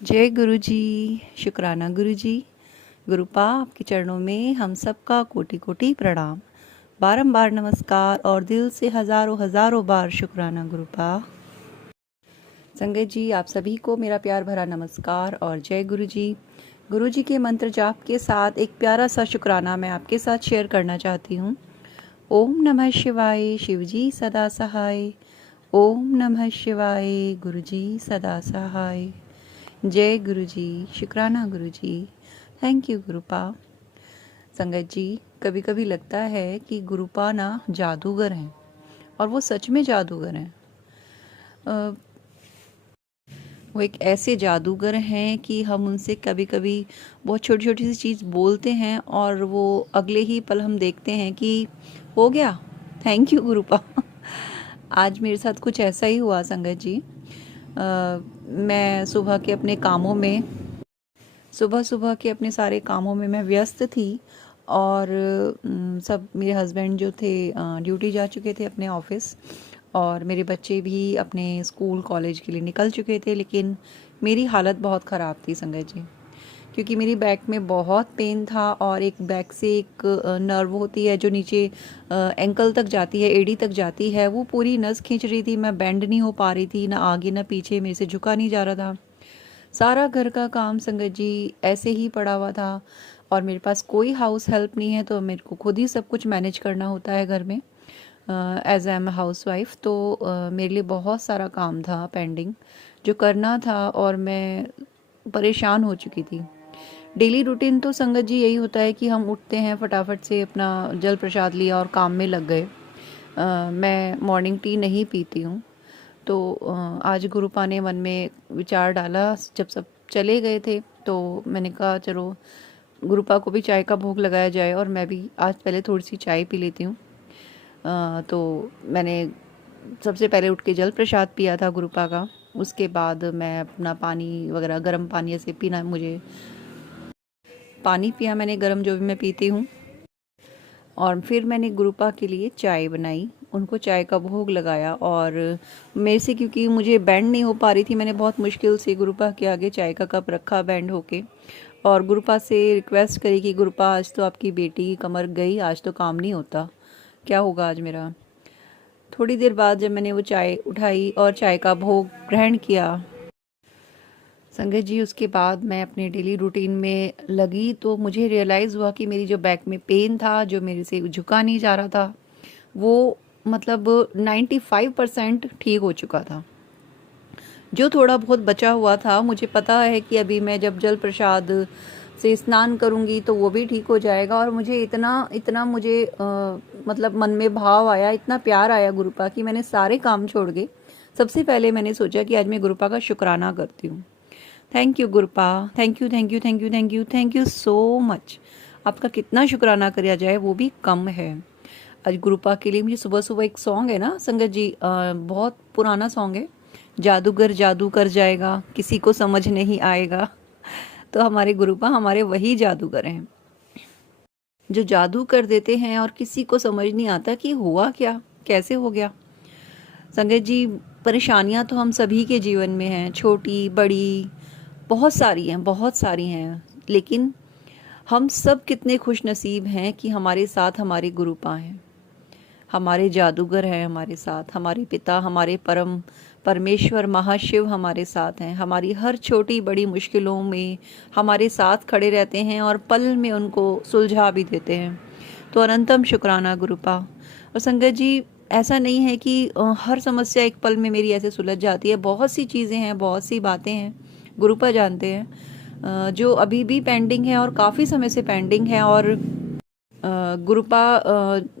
जय गुरु जी। शुक्राना गुरु जी। गुरुपा आपके चरणों में हम सबका कोटि कोटि प्रणाम, बारंबार नमस्कार और दिल से हजारों हजारों बार शुक्राना गुरुपा। संगत जी, आप सभी को मेरा प्यार भरा नमस्कार और जय गुरु जी। गुरु जी के मंत्र जाप के साथ एक प्यारा सा शुक्राना मैं आपके साथ शेयर करना चाहती हूँ। ओम नमः शिवाय, शिव जी सदा सहाय। ओम नमः शिवाय, गुरु जी सदा सहाय। जय गुरु जी। शुक्राना गुरु जी। Thank you गुरुपा। संगत जी, कभी कभी लगता है कि गुरुपा ना जादूगर हैं, और वो सच में जादूगर हैं। वो एक ऐसे जादूगर हैं कि हम उनसे कभी कभी बहुत छोटी छोटी सी चीज़ बोलते हैं और वो अगले ही पल हम देखते हैं कि हो गया। Thank you गुरुपा। आज मेरे साथ कुछ ऐसा ही हुआ संगत जी। मैं सुबह सुबह के अपने सारे कामों में मैं व्यस्त थी, और सब मेरे हस्बैंड जो थे ड्यूटी जा चुके थे अपने ऑफिस, और मेरे बच्चे भी अपने स्कूल कॉलेज के लिए निकल चुके थे। लेकिन मेरी हालत बहुत ख़राब थी संगत जी, क्योंकि मेरी बैक में बहुत पेन था, और एक बैक से एक नर्व होती है जो नीचे एंकल तक जाती है, एड़ी तक जाती है, वो पूरी नस खींच रही थी। मैं बेंड नहीं हो पा रही थी, ना आगे ना पीछे, मेरे से झुका नहीं जा रहा था। सारा घर का काम संगत जी ऐसे ही पड़ा हुआ था, और मेरे पास कोई हाउस हेल्प नहीं है, तो मेरे को खुद ही सब कुछ मैनेज करना होता है घर में as I am housewife. तो मेरे लिए बहुत सारा काम था पेंडिंग जो करना था, और मैं परेशान हो चुकी थी। डेली रूटीन तो संगत जी यही होता है कि हम उठते हैं, फटाफट से अपना जल प्रसाद लिया और काम में लग गए। मैं मॉर्निंग टी नहीं पीती हूँ। तो आज गुरुपा ने मन में विचार डाला, जब सब चले गए थे, तो मैंने कहा चलो गुरुपा को भी चाय का भोग लगाया जाए, और मैं भी आज पहले थोड़ी सी चाय पी लेती हूँ। तो मैंने सबसे पहले उठ के जल प्रसाद पिया था गुरुपा का। उसके बाद मैं अपना पानी वगैरह, गर्म पानी ऐसे पीना, मुझे पानी पिया मैंने गर्म, जो भी मैं पीती हूँ। और फिर मैंने गुरुपा के लिए चाय बनाई, उनको चाय का भोग लगाया, और मेरे से क्योंकि मुझे बैंड नहीं हो पा रही थी, मैंने बहुत मुश्किल से गुरुपा के आगे चाय का कप रखा बैंड होके, और गुरुपा से रिक्वेस्ट करी कि गुरुपा, आज तो आपकी बेटी की कमर गई, आज तो काम नहीं होता, क्या होगा आज मेरा। थोड़ी देर बाद जब मैंने वो चाय उठाई और चाय का भोग ग्रहण किया संगत जी, उसके बाद मैं अपने डेली रूटीन में लगी, तो मुझे रियलाइज़ हुआ कि मेरी जो बैक में पेन था, जो मेरे से झुका नहीं जा रहा था, वो मतलब 95% ठीक हो चुका था। जो थोड़ा बहुत बचा हुआ था, मुझे पता है कि अभी मैं जब जल प्रसाद से स्नान करूंगी तो वो भी ठीक हो जाएगा। और मुझे इतना इतना मुझे मतलब मन में भाव आया, इतना प्यार आया गुरुपा की, मैंने सारे काम छोड़ के सबसे पहले मैंने सोचा कि आज मैं गुरुपा का शुक्राना करती हूँ। Thank you गुरुपा। Thank you thank you thank you thank you thank you so much. आपका कितना शुक्राना किया जाए वो भी कम है। आज गुरुपा के लिए मुझे सुबह सुबह एक सॉन्ग है ना संगत जी, बहुत पुराना सॉन्ग है, जादूगर जादू कर जाएगा, किसी को समझ नहीं आएगा। तो हमारे गुरुपा हमारे वही जादूगर हैं जो जादू कर देते हैं, और किसी को समझ नहीं आता कि हुआ क्या, कैसे हो गया। संगत जी, परेशानियां तो हम सभी के जीवन में हैं, छोटी बड़ी बहुत सारी हैं, बहुत सारी हैं। लेकिन हम सब कितने खुश नसीब हैं कि हमारे साथ हमारे गुरुपा हैं, हमारे जादूगर हैं हमारे साथ, हमारे पिता, हमारे परम परमेश्वर महाशिव हमारे साथ हैं। हमारी हर छोटी बड़ी मुश्किलों में हमारे साथ खड़े रहते हैं, और पल में उनको सुलझा भी देते हैं। तो अनंतम शुक्राना गुरुपा। और संगत जी, ऐसा नहीं है कि हर समस्या एक पल में मेरी ऐसे सुलझ जाती है। बहुत सी चीज़ें हैं, बहुत सी बातें हैं, गुरुपा जानते हैं, जो अभी भी पेंडिंग है, और काफ़ी समय से पेंडिंग है। और गुरुपा,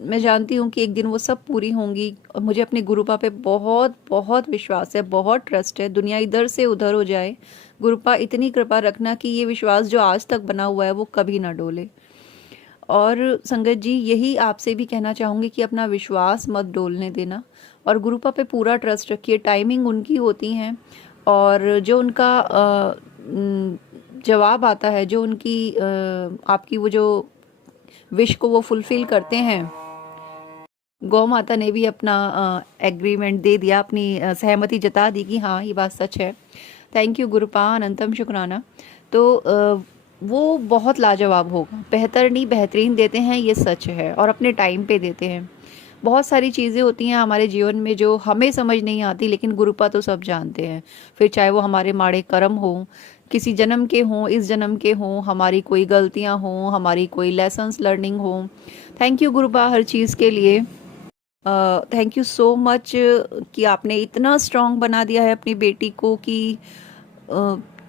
मैं जानती हूँ कि एक दिन वो सब पूरी होंगी, और मुझे अपने गुरुपा पे बहुत बहुत विश्वास है, बहुत ट्रस्ट है। दुनिया इधर से उधर हो जाए, गुरुपा इतनी कृपा रखना कि ये विश्वास जो आज तक बना हुआ है वो कभी ना डोले। और संगत जी, यही आपसे भी कहना चाहूँगी कि अपना विश्वास मत डोलने देना, और गुरुपा पे पूरा ट्रस्ट रखिए। टाइमिंग उनकी होती हैं, और जो उनका जवाब आता है, जो उनकी आपकी वो जो विश को वो फुलफिल करते हैं। गौ माता ने भी अपना एग्रीमेंट दे दिया, अपनी सहमति जता दी कि हाँ, ये बात सच है। थैंक यू गुरुपा, अनंतम शुक्राना। तो वो बहुत लाजवाब होगा, बेहतर नहीं बेहतरीन देते हैं, ये सच है, और अपने टाइम पे देते हैं। बहुत सारी चीज़ें होती हैं हमारे जीवन में जो हमें समझ नहीं आती, लेकिन गुरुपा तो सब जानते हैं। फिर चाहे वो हमारे माड़े कर्म हो, किसी जन्म के हों, इस जन्म के हों, हमारी कोई गलतियां हों, हमारी कोई लेसन्स लर्निंग हो। थैंक यू गुरुपा हर चीज़ के लिए। थैंक यू सो मच कि आपने इतना स्ट्रांग बना दिया है अपनी बेटी को कि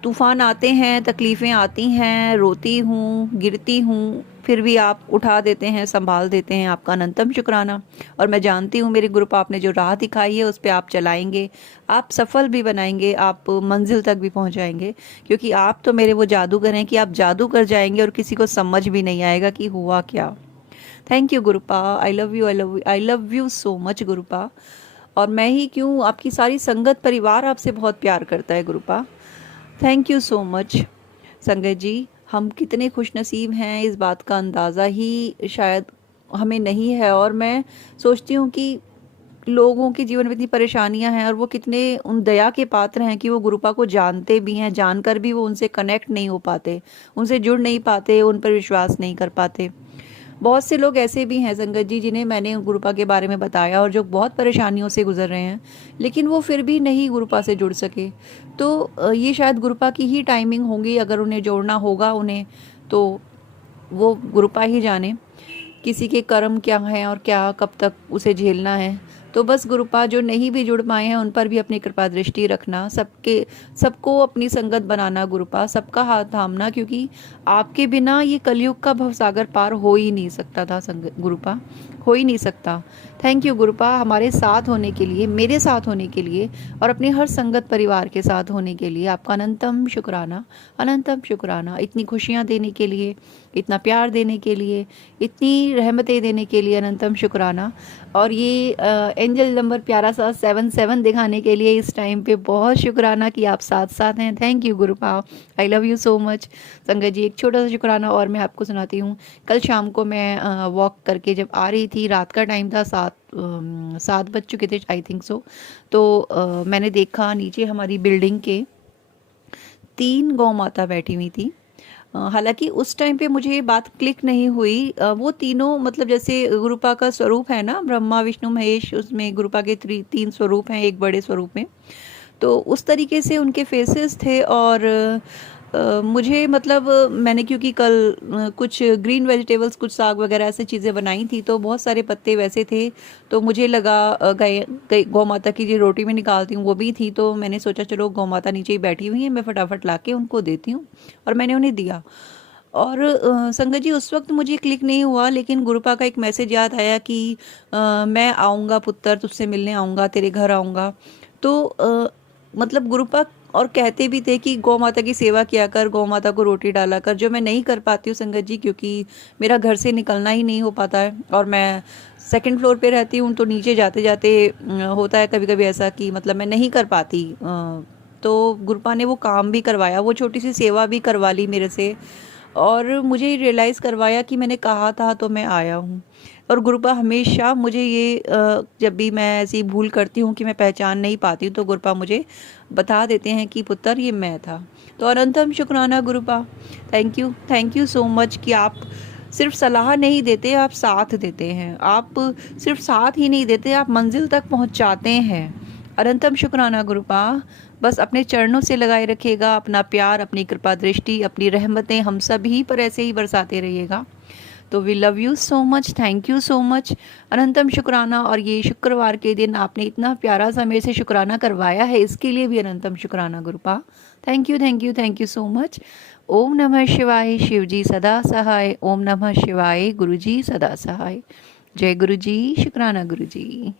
तूफान आते हैं, तकलीफ़ें आती हैं, रोती हूँ, गिरती हूँ, फिर भी आप उठा देते हैं, संभाल देते हैं। आपका अनंतम शुक्राना। और मैं जानती हूँ मेरे ग्रुप आपने जो राह दिखाई है उस पर आप चलाएंगे, आप सफल भी बनाएंगे, आप मंजिल तक भी पहुँचाएंगे, क्योंकि आप तो मेरे वो जादूगर हैं कि आप जादू कर जाएंगे और किसी को समझ भी नहीं आएगा कि हुआ क्या। थैंक यू गुरुपा, I love you, I love you, I love you so much गुरुपा। और मैं ही क्यों, आपकी सारी संगत परिवार आपसे बहुत प्यार करता है गुरुपा। थैंक यू सो मच संगत जी। हम कितने खुशनसीब हैं इस बात का अंदाज़ा ही शायद हमें नहीं है, और मैं सोचती हूँ कि लोगों के जीवन में इतनी परेशानियां हैं और वो कितने उन दया के पात्र हैं कि वो गुरुपा को जानते भी हैं, जानकर भी वो उनसे कनेक्ट नहीं हो पाते, उनसे जुड़ नहीं पाते, उन पर विश्वास नहीं कर पाते। बहुत से लोग ऐसे भी हैं संगत जी जिन्हें मैंने गुरुपा के बारे में बताया और जो बहुत परेशानियों से गुजर रहे हैं, लेकिन वो फिर भी नहीं गुरुपा से जुड़ सके। तो ये शायद गुरुपा की ही टाइमिंग होगी, अगर उन्हें जोड़ना होगा उन्हें, तो वो गुरुपा ही जाने किसी के कर्म क्या हैं और क्या कब तक उसे झेलना है। तो बस गुरुपा जो नहीं भी जुड़ पाए हैं उन पर भी अपनी कृपा दृष्टि रखना, सबको अपनी संगत बनाना गुरुपा, सबका हाथ थामना, क्योंकि आपके बिना ये कलयुग का भवसागर पार हो ही नहीं सकता था संगत गुरुपा, हो ही नहीं सकता। थैंक यू गुरुपा हमारे साथ होने के लिए, मेरे साथ होने के लिए, और अपने हर संगत परिवार के साथ होने के लिए आपका अनंतम शुक्राना, अनंतम शुक्राना। इतनी खुशियाँ देने के लिए, इतना प्यार देने के लिए, इतनी रहमतें देने के लिए अनंतम शुक्राना। और ये एंजल नंबर प्यारा सा 77 दिखाने के लिए इस टाइम पे बहुत शुक्राना कि आप साथ साथ हैं। थैंक यू गुरुपा, I love you so much. संगत जी एक छोटा सा शुक्राना और मैं आपको सुनाती हूँ। कल शाम को मैं वॉक करके जब आ रही थी, रात का टाइम था, 7 बज चुके थे आई थिंक सो, तो मैंने देखा नीचे हमारी बिल्डिंग के 3 गौ माता बैठी हुई थी। हालांकि उस टाइम पे मुझे ये बात क्लिक नहीं हुई, वो तीनों मतलब जैसे गुरुपा का स्वरूप है ना, ब्रह्मा विष्णु महेश, उसमें गुरुपा के 3 स्वरूप हैं एक बड़े स्वरूप में, तो उस तरीके से उनके फेसेस थे। और मुझे मतलब मैंने क्योंकि कल कुछ ग्रीन वेजिटेबल्स, कुछ साग वगैरह ऐसे चीज़ें बनाई थी, तो बहुत सारे पत्ते वैसे थे, तो मुझे लगा गौ माता की जो रोटी में निकालती हूँ वो भी थी, तो मैंने सोचा चलो गौ माता नीचे ही बैठी हुई है, मैं फटाफट ला के उनको देती हूँ, और मैंने उन्हें दिया। और संगत जी उस वक्त मुझे क्लिक नहीं हुआ, लेकिन गुरुपा का एक मैसेज याद आया कि मैं आऊँगा पुत्र, तुझसे मिलने आऊँगा, तेरे घर आऊँगा। तो मतलब गुरुपा और कहते भी थे कि गौ माता की सेवा किया कर, गौ माता को रोटी डाला कर, जो मैं नहीं कर पाती हूँ संगत जी, क्योंकि मेरा घर से निकलना ही नहीं हो पाता है, और मैं 2nd फ्लोर पे रहती हूँ, तो नीचे जाते जाते होता है कभी कभी ऐसा कि मतलब मैं नहीं कर पाती। तो गुरुपा ने वो काम भी करवाया, वो छोटी सी सेवा भी करवा ली मेरे से, और मुझे रियलाइज़ करवाया कि मैंने कहा था तो मैं आया हूँ। और गुरुपा हमेशा मुझे ये जब भी मैं ऐसी भूल करती हूँ कि मैं पहचान नहीं पाती हूँ, तो गुरुपा मुझे बता देते हैं कि पुत्र ये मैं था। तो अनंतम शुक्राना गुरुपा, थैंक यू सो मच कि आप सिर्फ सलाह नहीं देते, आप साथ देते हैं, आप सिर्फ साथ ही नहीं देते, आप मंजिल तक पहुँचाते हैं। अनंतम शुक्राना गुरुपा, बस अपने चरणों से लगाए रखिएगा अपना प्यार, अपनी कृपा दृष्टि, अपनी रहमतें हम सभी पर ऐसे ही बरसाते रहिएगा। तो we love you so much, thank you so much, अनंतम शुक्राना। और ये शुक्रवार के दिन आपने इतना प्यारा सा मेरे से शुक्राना करवाया है, इसके लिए भी अनंतम शुक्राना गुरुपा। Thank you thank you thank you so much. ओम नमः शिवाय, शिव जी सदा सहाय। ओम नमः शिवाय, गुरु जी सदा सहाय। जय गुरु जी, शुक्राना गुरु जी।